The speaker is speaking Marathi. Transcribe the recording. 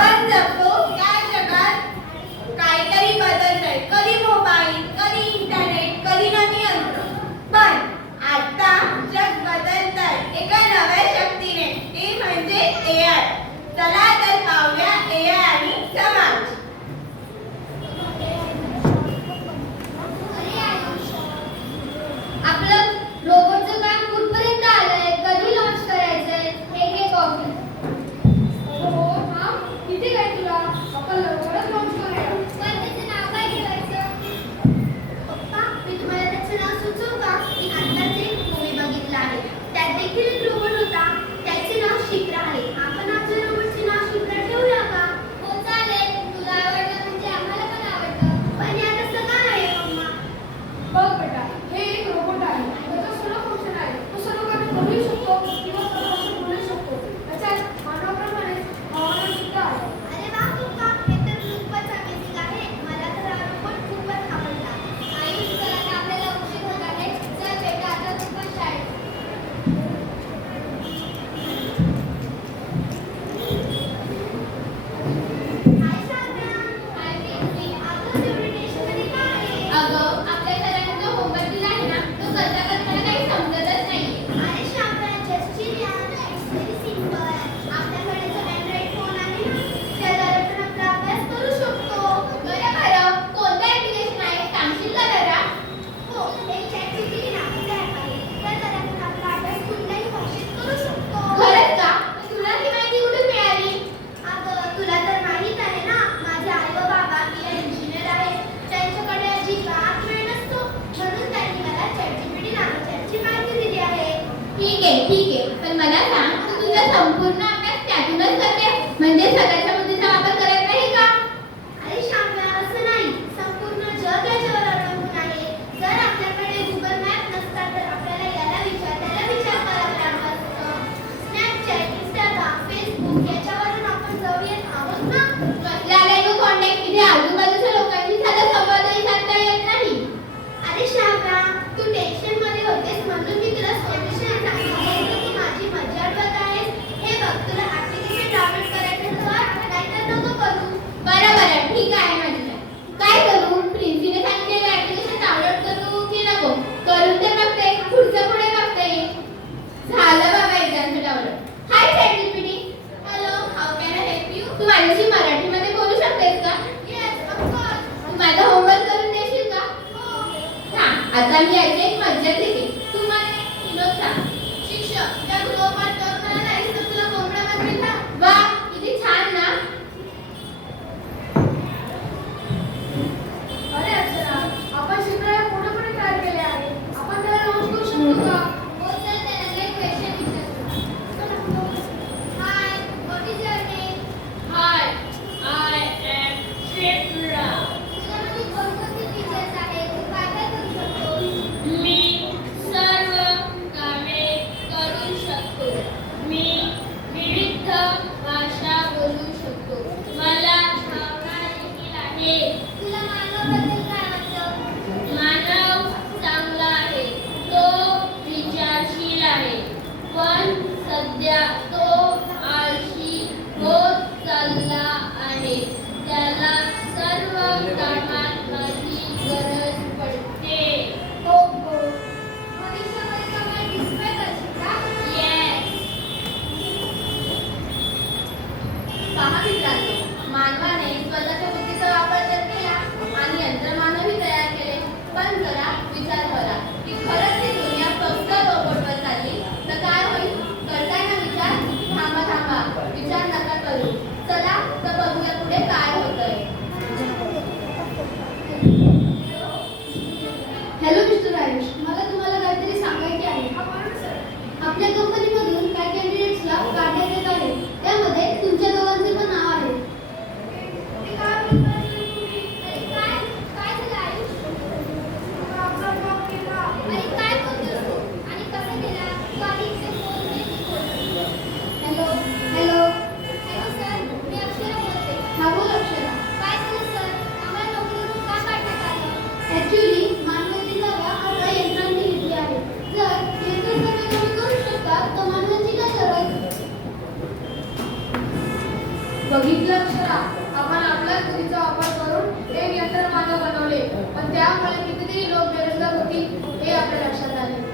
班长 ठीक आहे ठीक आहे. पण मला सांग तू तुझा संपूर्ण अभ्यास त्यातूनच करते? म्हणजे स्वतःच्या Then we again merge the Amen. बघितलं आपण आपल्या चुकीचा वापर करून एक यंत्र मानव बनवले. पण त्यामुळे कितीतरी लोक बेरोजगार होतील हे आपल्या लक्षात आले.